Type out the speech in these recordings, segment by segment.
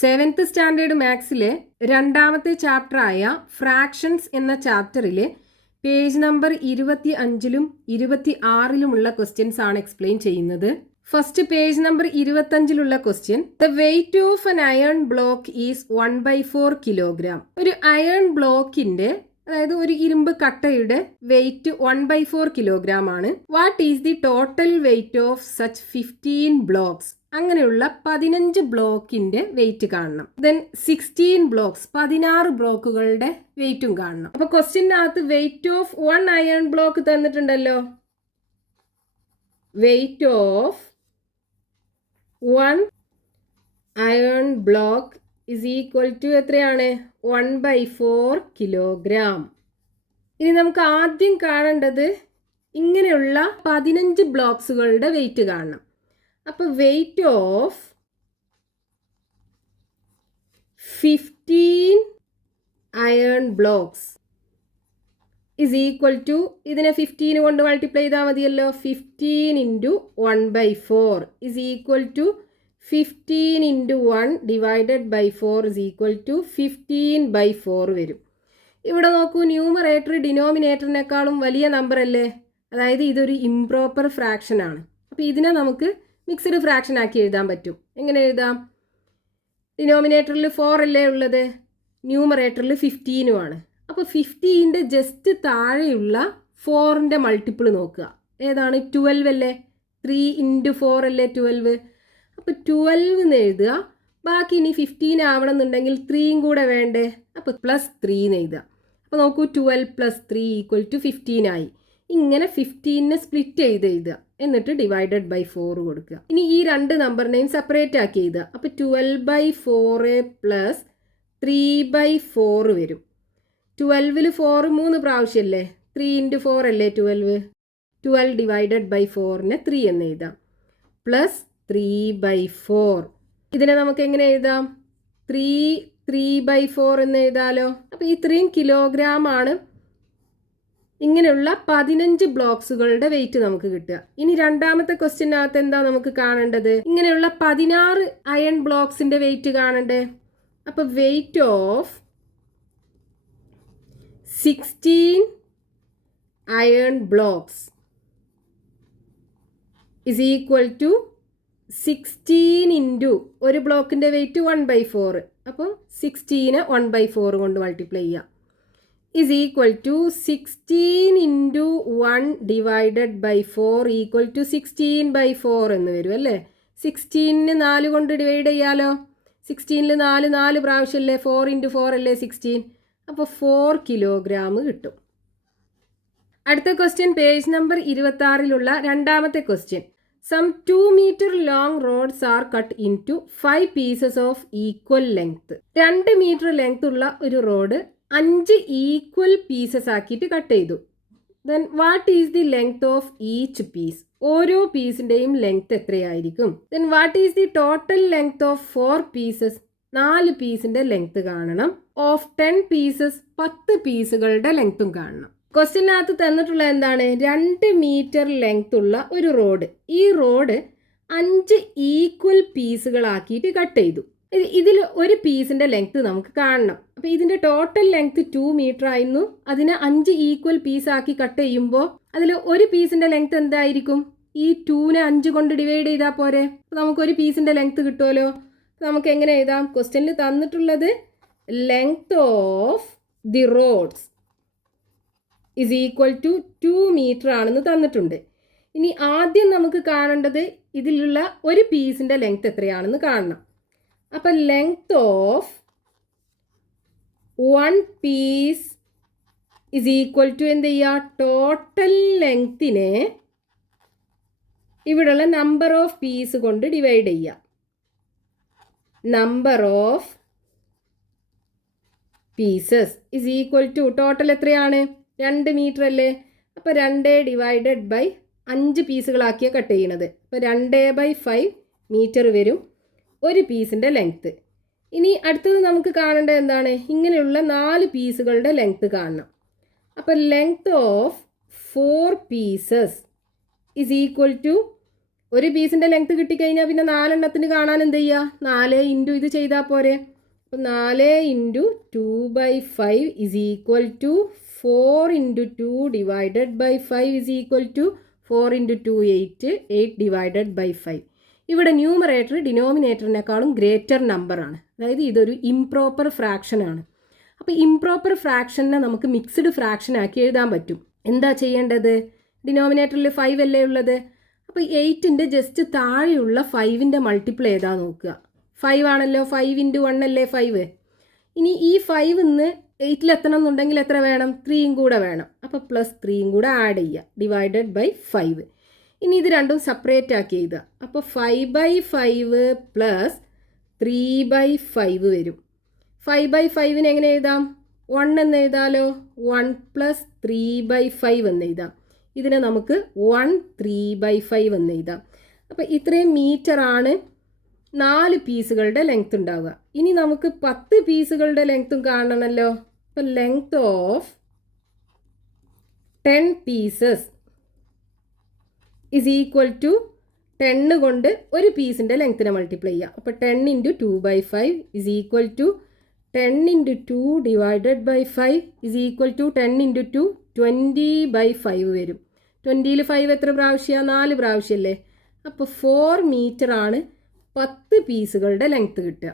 Seventh standard മാത്സിലെ രണ്ടാമത്തെ ചാപ്റ്ററായ fractions എന്ന ചാപ്റ്ററിൽ പേജ് നമ്പർ 25-ലും 26-ലുമുള്ള ക്വസ്റ്റ്യൻസ് ആണ് എക്സ്പ്ലെയിൻ ചെയ്യുന്നത്. ഫസ്റ്റ് പേജ് നമ്പർ 25-ലുള്ള question, the weight of an iron block is 1/4 kilogram. ഒരു അയൺ ബ്ലോക്കിന്റെ, അതായത് ഒരു ഇരുമ്പ് കട്ടയുടെ വെയിറ്റ് 1/4 കിലോഗ്രാം ആണ്. What is the total weight of such 15 blocks? അങ്ങനെയുള്ള 15 ബ്ലോക്കിന്റെ വെയിറ്റ് കാണണം. ദെൻ 16 ബ്ലോക്സ്, 16 ബ്ലോക്കുകളുടെ വെയിറ്റും കാണണം. അപ്പൊ ക്വസ്റ്റ്യനകത്ത് വെയിറ്റ് ഓഫ് 1 അയൺ ബ്ലോക്ക് തന്നിട്ടുണ്ടല്ലോ. Weight of 1 iron block is equal to എത്രയാണ്? 1/4 കിലോഗ്രാം. ഇനി നമുക്ക് ആദ്യം കാണേണ്ടത് ഇങ്ങനെയുള്ള 15 ബ്ലോക്സുകളുടെ വെയിറ്റ് കാണണം. അപ്പോൾ weight of 15 iron blocks is equal to, ഇതിനെ 15 കൊണ്ട് മൾട്ടിപ്ലൈ ചെയ്താൽ മതിയല്ലോ. 15 × 1/4 is equal to 15 × 1 divided by 4 is equal to 15/4 വരും. ഇവിടെ നോക്കൂ, ന്യൂമറേറ്റർ ഡിനോമിനേറ്ററിനേക്കാളും വലിയ നമ്പർ അല്ലേ? അതായത് ഇതൊരു ഇംപ്രോപ്പർ ഫ്രാക്ഷൻ ആണ്. അപ്പോൾ ഇതിനെ നമുക്ക് മിക്സ്ഡ് ഫ്രാക്ഷൻ ആക്കി എഴുതാൻ പറ്റും. എങ്ങനെ എഴുതാം? ഡിനോമിനേറ്ററിൽ 4 അല്ലേ ഉള്ളത്, ന്യൂമറേറ്ററിൽ 15 ആണ്. അപ്പോൾ 15ന്റെ ജസ്റ്റ് താഴെയുള്ള 4ന്റെ മൾട്ടിപ്പിൾ നോക്കുക. ഏതാണ്? 12 അല്ലേ? 3 × 4 അല്ലേ 12. അപ്പോൾ 12 എന്ന് എഴുതുക. ബാക്കി ഇനി 15 ആവണമെന്നുണ്ടെങ്കിൽ 3യും കൂടെ വേണ്ടേ? അപ്പോൾ +3 എന്ന് എഴുതുക. അപ്പോൾ നോക്കൂ, 12 + 3 = 15 ആയി. ഇങ്ങനെ 15നെ സ്പ്ലിറ്റ് ചെയ്ത് എഴുതുക. എന്നിട്ട് ഡിവൈഡഡ് ബൈ 4 കൊടുക്കുക. ഇനി ഈ രണ്ട് നമ്പറിനെയും സെപ്പറേറ്റ് ആക്കി എഴുതുക. അപ്പോൾ 12/4 + 3/4 വരും. 12ൽ 4 3 പ്രാവശ്യമല്ലേ? 3 × 4 അല്ലേ 12. 12 ഡിവൈഡഡ് ബൈ 4നെ 3 എന്ന് എഴുതാം. പ്ലസ് 3/4. ഇതിനെ നമുക്ക് എങ്ങനെ എഴുതാം? 3/4 എന്ന് എഴുതാലോ. അപ്പോൾ ഇത്രയും കിലോഗ്രാം ആണ് ഇങ്ങനെയുള്ള 15 ബ്ലോക്സുകളുടെ വെയിറ്റ് നമുക്ക് കിട്ടുക. ഇനി രണ്ടാമത്തെ ക്വസ്റ്റ്യനകത്ത് എന്താ നമുക്ക് കാണേണ്ടത്? ഇങ്ങനെയുള്ള 16 അയൺ ബ്ലോക്സിന്റെ വെയിറ്റ് കാണണ്ടേ? അപ്പൊ weight of 16 iron blocks is equal to 16 × ഒരു ബ്ലോക്കിന്റെ വെയിറ്റ് 1/4. അപ്പോൾ 16നെ 1/4 കൊണ്ട് മൾട്ടിപ്ലൈ ചെയ്യാം. is equal to 16 × 1 divided by 4 equal to 16/4 എന്ന് വരും അല്ലേ? 16നെ 4 കൊണ്ട് ഡിവൈഡ് ചെയ്യാലോ. 16ൽ 4 പ്രാവശ്യമല്ലേ? 4 × 4 അല്ലേ 16. അപ്പോൾ 4 കിലോഗ്രാം കിട്ടും. അടുത്ത ക്വസ്റ്റ്യൻ പേജ് നമ്പർ 26-ലുള്ള രണ്ടാമത്തെ question. Some 2 meter long rods are cut into 5 pieces of equal length. 2 metre length ഉള്ള ഒരു റോഡ് 5 ഈക്വൽ പീസസ് ആക്കിയിട്ട് കട്ട് ചെയ്തു. Then what is the length of each piece? ഓരോ പീസിൻ്റെയും ലെങ്ത് എത്രയായിരിക്കും? Then what is the total length of 4 pieces? 4 പീസിൻ്റെ length കാണണം. Of 10 pieces, 10 പീസുകളുടെ ലെങ്ത്തും കാണണം. ക്വസ്റ്റ്യനകത്ത് തന്നിട്ടുള്ള എന്താണ്? 2 മീറ്റർ ലെങ്ത് ഉള്ള ഒരു റോഡ്. ഈ റോഡ് 5 ഈക്വൽ പീസുകളാക്കിയിട്ട് കട്ട് ചെയ്തു. ഇതിൽ ഒരു പീസിൻ്റെ ലെങ്ത് നമുക്ക് കാണണം. അപ്പോൾ ഇതിൻ്റെ ടോട്ടൽ ലെങ്ത് 2 മീറ്റർ ആയിരുന്നു. അതിനെ 5 ഈക്വൽ പീസാക്കി കട്ട് ചെയ്യുമ്പോൾ അതിൽ ഒരു പീസിൻ്റെ ലെങ്ത് എന്തായിരിക്കും? ഈ 2നെ 5 കൊണ്ട് ഡിവൈഡ് ചെയ്താൽ പോരെ? അപ്പോൾ നമുക്ക് ഒരു പീസിൻ്റെ ലെങ്ത് കിട്ടുമല്ലോ. നമുക്ക് എങ്ങനെ എഴുതാം? ക്വസ്റ്റ്യനിൽ തന്നിട്ടുള്ളത് length of the rods is equal to 2 metre ആണെന്ന് തന്നിട്ടുണ്ട്. ഇനി ആദ്യം നമുക്ക് കാണേണ്ടത് ഇതിലുള്ള ഒരു പീസിൻ്റെ ലെങ്ത് എത്രയാണെന്ന് കാണണം. അപ്പം length of 1 piece is equal to എന്ത് ചെയ്യുക? ടോട്ടൽ ലെങ്ത്തിനെ ഇവിടെയുള്ള നമ്പർ ഓഫ് പീസ് കൊണ്ട് ഡിവൈഡ് ചെയ്യുക. Number of pieces is equal to total എത്രയാണ്? 2 മീറ്റർ അല്ലേ? അപ്പോൾ 2 ഡിവൈഡഡ് ബൈ 5 പീസുകളാക്കിയാണ് കട്ട് ചെയ്യണത്. അപ്പോൾ 2/5 മീറ്റർ വരും ഒരു പീസിൻ്റെ ലെങ്ത്ത്. ഇനി അടുത്തത് നമുക്ക് കാണേണ്ടത് എന്താണ്? ഇങ്ങനെയുള്ള 4 പീസുകളുടെ ലെങ്ത്ത് കാണണം. അപ്പോൾ length of 4 pieces is equal to ഒരു പീസിൻ്റെ ലെങ്ത് കിട്ടിക്കഴിഞ്ഞാൽ പിന്നെ 4 എണ്ണത്തിന് കാണാൻ എന്ത് ചെയ്യുക, 4 ഇൻറ്റു ഇത് ചെയ്താൽ പോരെ. അപ്പോൾ 4 into 2/5 is equal to 4 into 2 divided by 5 is equal to 4 into 2 8 divided by 5. ഇവിടെ ന്യൂമറേറ്റർ ഡിനോമിനേറ്ററിനേക്കാളും ഗ്രേറ്റർ നമ്പറാണ്, അതായത് ഇതൊരു ഇംപ്രോപ്പർ ഫ്രാക്ഷനാണ്. അപ്പോൾ ഇംപ്രോപ്പർ ഫ്രാക്ഷനെ നമുക്ക് മിക്സ്ഡ് ഫ്രാക്ഷൻ ആക്കി എഴുതാൻ പറ്റും. എന്താ ചെയ്യേണ്ടത്, ഡിനോമിനേറ്ററിൽ 5 അല്ലേ ഉള്ളത്, അപ്പോൾ 8ൻ്റെ ജസ്റ്റ് താഴെയുള്ള 5ൻ്റെ മൾട്ടിപ്പിൾ ഏതാ നോക്കുക. 5 ആണല്ലോ, 5 ഇൻറ്റു 1 അല്ലേ 5. ഇനി ഈ 5 നിന്ന് 8ൽ എത്തണം എന്നുണ്ടെങ്കിൽ എത്ര വേണം, 3യും കൂടെ വേണം. അപ്പോൾ പ്ലസ് 3യും കൂടെ ആഡ് ചെയ്യുക ഡിവൈഡഡ് ബൈ 5. ഇനി ഇത് രണ്ടും സെപ്പറേറ്റ് ആക്കി എഴുതുക. അപ്പോൾ 5/5 പ്ലസ് 3/5 വരും. 5/5 എങ്ങനെ എഴുതാം, 1 എന്ന് എഴുതാലോ, 1 പ്ലസ് 3/5 എന്ന് എഴുതാം. ഇതിനെ നമുക്ക് 1 3/5 എന്ന് എഴുതാം. അപ്പോൾ ഇത്രയും മീറ്ററാണ് 4 പീസുകളുടെ ലെങ്ത് ഉണ്ടാവുക. ഇനി നമുക്ക് 10 പീസുകളുടെ ലെങ്ത്തും കാണണമല്ലോ. അപ്പോൾ length of 10 pieces is equal to 10 കൊണ്ട് ഒരു പീസിൻ്റെ ലെങ്ത്തിനെ മൾട്ടിപ്ലൈ ചെയ്യുക. അപ്പോൾ 10 into 2/5 is equal to 10 into 2 divided by 5 is equal to 10 into 2 20/5 വരും. 20ൽ 5 എത്ര പ്രാവശ്യമാണ്, 4 പ്രാവശ്യമല്ലേ. അപ്പോൾ 4 മീറ്ററാണ് 10 പീസുകളുടെ ലെങ്ത്ത് കിട്ടുക.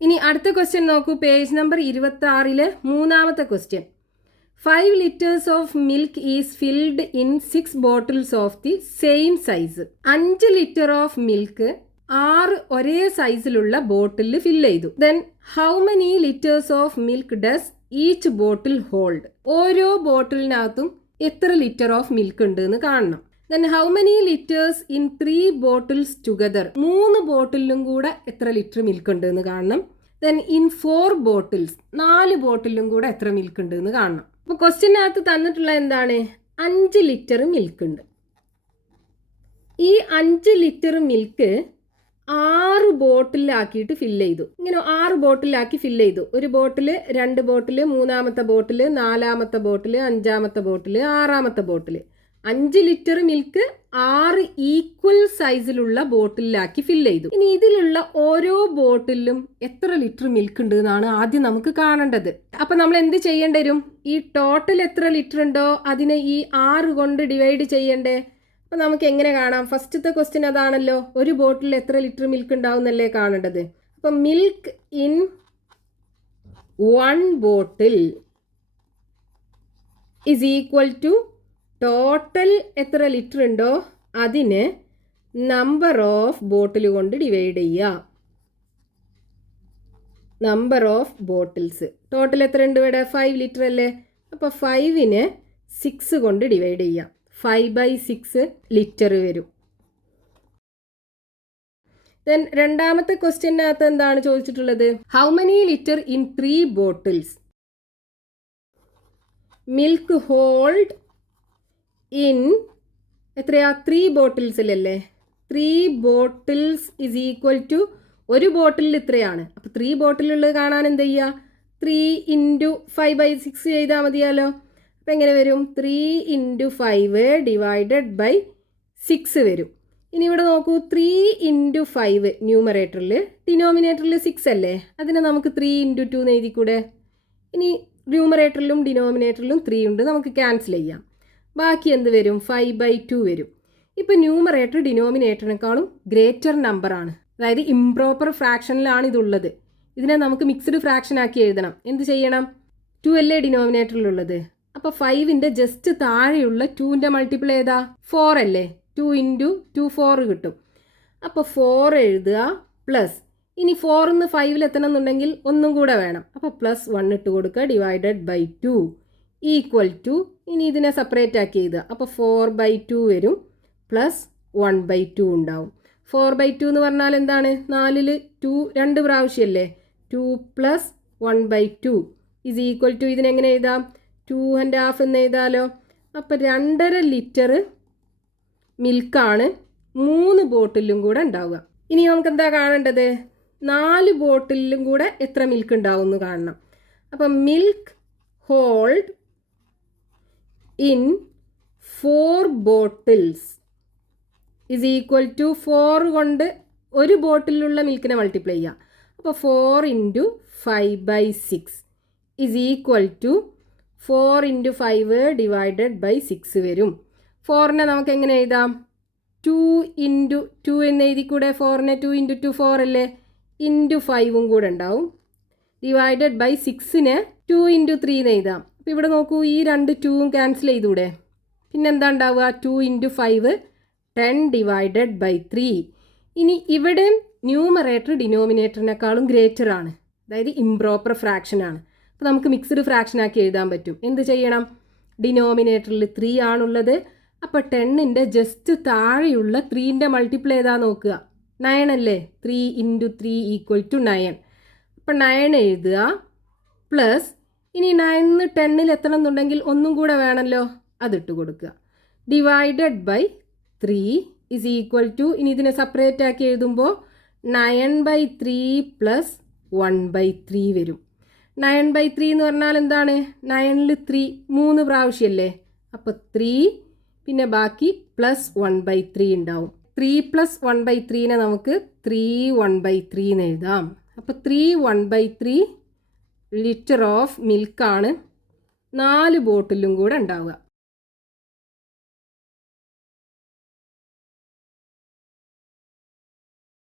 ഇനി അടുത്ത ക്വസ്റ്റ്യൻ നോക്കൂ, പേജ് നമ്പർ 26 മൂന്നാമത്തെ question. 5 liters of milk is filled in 6 bottles of the same size. 5 litre of milk 6 ഒരേ സൈസിലുള്ള ബോട്ടിൽ ഫില്ല് ചെയ്തു. Then how many litres of milk does each bottle hold. ഓരോ ബോട്ടിലിനകത്തും എത്ര ലിറ്റർ ഓഫ് മിൽക്ക് ഉണ്ട് എന്ന് കാണണം. Then how many litres in 3 bottles together. 3 ബോട്ടിലും കൂടെ എത്ര ലിറ്റർ മിൽക്ക് ഉണ്ട് എന്ന് കാണണം. ദെൻ ഇൻ 4 bottles 4 ബോട്ടിലും കൂടെ എത്ര മിൽക്ക് ഉണ്ട് എന്ന് കാണണം. അപ്പോൾ ക്വസ്റ്റ്യനകത്ത് തന്നിട്ടുള്ള എന്താണ്, 5 ലിറ്റർ മിൽക്ക് ഉണ്ട്. ഈ 5 ലിറ്റർ മിൽക്ക് 6 ബോട്ടിലാക്കിയിട്ട് ഫില്ല് ചെയ്തു. ഇങ്ങനെ 6 ബോട്ടിലാക്കി ഫില്ല് ചെയ്തു. ഒരു ബോട്ടിൽ, 2 ബോട്ടിൽ, മൂന്നാമത്തെ ബോട്ടിൽ, നാലാമത്തെ ബോട്ടിൽ, അഞ്ചാമത്തെ ബോട്ടിൽ, ആറാമത്തെ ബോട്ടിൽ. 5 ലിറ്റർ മിൽക്ക് 6 ഈക്വൽ സൈസിലുള്ള ബോട്ടിലാക്കി ഫില്ല് ചെയ്തു. ഇനി ഇതിലുള്ള ഓരോ ബോട്ടിലും എത്ര ലിറ്റർ മിൽക്ക് ഉണ്ട് എന്നാണ് ആദ്യം നമുക്ക് കാണേണ്ടത്. അപ്പം നമ്മൾ എന്ത് ചെയ്യേണ്ടി വരും, ഈ ടോട്ടൽ എത്ര ലിറ്റർ ഉണ്ടോ അതിനെ ഈ 6 കൊണ്ട് ഡിവൈഡ് ചെയ്യണ്ടേ. അപ്പം നമുക്ക് എങ്ങനെ കാണാം, ഫസ്റ്റത്തെ ക്വസ്റ്റ്യൻ അതാണല്ലോ, ഒരു ബോട്ടിൽ എത്ര ലിറ്റർ മിൽക്ക് ഉണ്ടാവും എന്നല്ലേ കാണേണ്ടത്. അപ്പം milk in 1 bottle is equal to total എത്ര ലിറ്റർ ഉണ്ടോ അതിന് നമ്പർ ഓഫ് ബോട്ടിൽ കൊണ്ട് ഡിവൈഡ് ചെയ്യുക. നമ്പർ ഓഫ് ബോട്ടിൽസ് ടോട്ടൽ എത്ര ഉണ്ട് ഇവിടെ, 5 ലിറ്റർ അല്ലേ. അപ്പോൾ 5നെ 6 കൊണ്ട് ഡിവൈഡ് ചെയ്യാം. 5/6 ലിറ്റർ വരും. ദെൻ രണ്ടാമത്തെ ക്വസ്റ്റ്യനകത്ത് എന്താണ് ചോദിച്ചിട്ടുള്ളത്, how many litre in 3 bottles milk hold in എത്രയാ, 3 ബോട്ടിൽസിലല്ലേ. 3 bottles ഇസ് ഈക്വൽ ടു ഒരു ബോട്ടിലിൽ ഇത്രയാണ്. അപ്പോൾ 3 ബോട്ടിലുള്ളത് കാണാൻ എന്ത് ചെയ്യുക, 3 ഇൻറ്റു 5/6 ചെയ്താൽ മതിയാലോ. അപ്പോൾ എങ്ങനെ വരും, 3 ഇൻറ്റു 5 ഡിവൈഡഡ് ബൈ 6 വരും. ഇനി ഇവിടെ നോക്കൂ, 3 ഇൻറ്റു 5 ന്യൂമറേറ്ററിൽ, ഡിനോമിനേറ്ററിൽ 6 അല്ലേ, അതിനെ നമുക്ക് 3 ഇൻറ്റു 2 എന്ന് എഴുതിക്കൂടെ. ഇനി ന്യൂമറേറ്ററിലും ഡിനോമിനേറ്ററിലും 3 ഉണ്ട്, നമുക്ക് ക്യാൻസൽ ചെയ്യാം. ബാക്കി എന്ത് വരും, 5/2 വരും. ഇപ്പോൾ ന്യൂമറേറ്റർ ഡിനോമിനേറ്ററിനേക്കാളും ഗ്രേറ്റർ നമ്പറാണ്, അതായത് ഇംപ്രോപ്പർ ഫ്രാക്ഷനിലാണ് ഇതുള്ളത്. ഇതിനെ നമുക്ക് മിക്സ്ഡ് ഫ്രാക്ഷൻ ആക്കി എഴുതണം. എന്ത് ചെയ്യണം, 2 അല്ലേ ഡിനോമിനേറ്ററിലുള്ളത്. അപ്പോൾ 5ൻ്റെ ജസ്റ്റ് താഴെയുള്ള 2ൻ്റെ മൾട്ടിപ്പിൾ ഏതാ, 4 അല്ലേ. 2 ഇൻറ്റു 2 4 കിട്ടും. അപ്പോൾ 4 എഴുതുക പ്ലസ്, ഇനി 4ന്ന് 5ൽ എത്തണം എന്നുണ്ടെങ്കിൽ ഒന്നും കൂടെ വേണം. അപ്പോൾ +1 ഇട്ട് കൊടുക്കുക ഡിവൈഡഡ് ബൈ 2 ഈക്വൽ ടു, ഇനി ഇതിനെ സെപ്പറേറ്റ് ആക്കി എഴുതുക. അപ്പോൾ 4/2 വരും, +1/2 ഉണ്ടാവും. 4/2 എന്ന് പറഞ്ഞാൽ എന്താണ്, 4ൽ 2 2 പ്രാവശ്യമല്ലേ. 2 + 1/2 ഇസ് ഈക്വൽ ടു, ഇതിനെങ്ങനെ എഴുതാം, 2½ എന്ന് എഴുതാലോ. അപ്പോൾ 2.5 ലിറ്റർ മിൽക്കാണ് 3 ബോട്ടിലും കൂടെ ഉണ്ടാവുക. ഇനി നമുക്ക് എന്താ കാണേണ്ടത്, 4 ബോട്ടിലും കൂടെ എത്ര മിൽക്ക് ഉണ്ടാവും എന്ന് കാണണം. അപ്പം milk hold in 4 bottles is equal to 4 കൊണ്ട് ഒരു ബോട്ടിലുള്ള മിൽക്കിനെ മൾട്ടിപ്ലൈ ചെയ്യുക. അപ്പോൾ 4 into 5/6 is equal to 4 into 5 divided by 6 വരും. 4നെ നമുക്ക് എങ്ങനെ എഴുതാം? 2 ഇൻറ്റു 2 എന്ന് എഴുതിക്കൂടെ? 4നെ 2 ഇൻറ്റു 2 4 അല്ലേ? ഇൻറ്റു 5ഉം കൂടെ ഉണ്ടാവും. ഡിവൈഡഡ് ബൈ 6നെ 2 ഇൻറ്റു 3 എന്ന് എഴുതാം. അപ്പോൾ ഇവിടെ നോക്കൂ, ഈ രണ്ട് 2ഉം ക്യാൻസൽ ചെയ്തൂടെ? പിന്നെന്താ ഉണ്ടാവുക? 2 ഇൻറ്റു 5 10 ഡിവൈഡഡ് ബൈ 3. ഇനി ഇവിടെ ന്യൂമറേറ്റർ ഡിനോമിനേറ്ററിനേക്കാളും ഗ്രേറ്റർ ആണ്, അതായത് ഇംപ്രോപ്പർ ഫ്രാക്ഷൻ ആണ്. അപ്പോൾ നമുക്ക് മിക്സ്ഡ് ഫ്രാക്ഷൻ ആക്കി എഴുതാൻ പറ്റും. എന്ത് ചെയ്യണം? ഡിനോമിനേറ്ററിൽ 3 ആണുള്ളത്. അപ്പോൾ 10ൻ്റെ ജസ്റ്റ് താഴെയുള്ള 3ൻ്റെ മൾട്ടിപ്പിൾ ഏതാ നോക്കുക? 9 അല്ലേ? 3 ഇൻറ്റു 3 ഈക്വൽ ടു 9. അപ്പോൾ 9 എഴുതുക. പ്ലസ് ഇനി 9 10ൽ എത്തണം എന്നുണ്ടെങ്കിൽ ഒന്നും കൂടെ വേണമല്ലോ, അതിട്ട് കൊടുക്കുക. Divided by 3 is equal to, ഇനി ഇതിനെ സെപ്പറേറ്റ് ആക്കി എഴുതുമ്പോൾ 9/3 പ്ലസ് 1/3 വരും. 9/3 എന്ന് പറഞ്ഞാൽ എന്താണ്? 9ൽ 3 3 പ്രാവശ്യമല്ലേ? അപ്പോൾ 3 പിന്നെ ബാക്കി പ്ലസ് 1/3 ഉണ്ടാവും. 3 പ്ലസ് 1/3നെ നമുക്ക് 3 1/3 എന്ന് എഴുതാം. അപ്പോൾ 3 1/3 ലിറ്റർ ഓഫ് മിൽക്കാണ് 4 ബോട്ടിലും കൂടെ ഉണ്ടാവുക.